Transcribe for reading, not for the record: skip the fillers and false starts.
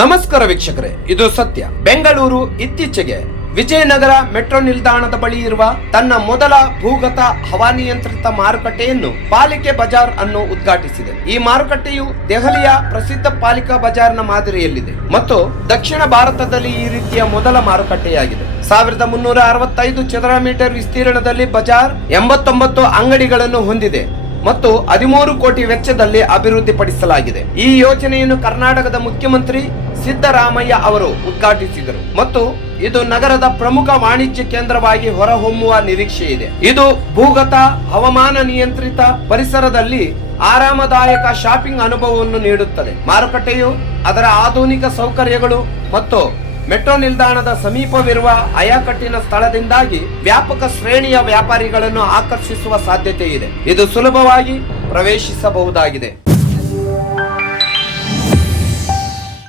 ನಮಸ್ಕಾರ ವೀಕ್ಷಕರೇ, ಇದು ಸತ್ಯ. ಬೆಂಗಳೂರು ಇತ್ತೀಚೆಗೆ ವಿಜಯನಗರ ಮೆಟ್ರೋ ನಿಲ್ದಾಣದ ಬಳಿ ಇರುವ ತನ್ನ ಮೊದಲ ಭೂಗತ ಹವಾನಿಯಂತ್ರಿತ ಮಾರುಕಟ್ಟೆಯನ್ನು ಪಾಲಿಕೆ ಬಜಾರ್ ಅನ್ನು ಉದ್ಘಾಟಿಸಿದೆ. ಈ ಮಾರುಕಟ್ಟೆಯು ದೆಹಲಿಯ ಪ್ರಸಿದ್ಧ ಪಾಲಿಕಾ ಬಜಾರ್ನ ಮಾದರಿಯಲ್ಲಿದೆ ಮತ್ತು ದಕ್ಷಿಣ ಭಾರತದಲ್ಲಿ ಈ ರೀತಿಯ ಮೊದಲ ಮಾರುಕಟ್ಟೆಯಾಗಿದೆ. 1365 ಚದರ ಮೀಟರ್ ವಿಸ್ತೀರ್ಣದಲ್ಲಿ ಬಜಾರ್ 89 ಅಂಗಡಿಗಳನ್ನು ಹೊಂದಿದೆ ಮತ್ತು 13 ಕೋಟಿ ವೆಚ್ಚದಲ್ಲಿ ಅಭಿವೃದ್ಧಿಪಡಿಸಲಾಗಿದೆ. ಈ ಯೋಜನೆಯನ್ನು ಕರ್ನಾಟಕದ ಮುಖ್ಯಮಂತ್ರಿ ಸಿದ್ದರಾಮಯ್ಯ ಅವರು ಉದ್ಘಾಟಿಸಿದರು ಮತ್ತು ಇದು ನಗರದ ಪ್ರಮುಖ ವಾಣಿಜ್ಯ ಕೇಂದ್ರವಾಗಿ ಹೊರಹೊಮ್ಮುವ ನಿರೀಕ್ಷೆ ಇದೆ. ಇದು ಭೂಗತ ಹವಾಮಾನ ನಿಯಂತ್ರಿತ ಪರಿಸರದಲ್ಲಿ ಆರಾಮದಾಯಕ ಶಾಪಿಂಗ್ ಅನುಭವವನ್ನು ನೀಡುತ್ತದೆ. ಮಾರುಕಟ್ಟೆಯು ಅದರ ಆಧುನಿಕ ಸೌಕರ್ಯಗಳು ಮತ್ತು ಮೆಟ್ರೋ ನಿಲ್ದಾಣದ ಸಮೀಪವಿರುವ ಆಯಕಟ್ಟಿನ ಸ್ಥಳದಿಂದಾಗಿ ವ್ಯಾಪಕ ಶ್ರೇಣಿಯ ವ್ಯಾಪಾರಿಗಳನ್ನು ಆಕರ್ಷಿಸುವ ಸಾಧ್ಯತೆ ಇದೆ. ಇದು ಸುಲಭವಾಗಿ ಪ್ರವೇಶಿಸಬಹುದಾಗಿದೆ.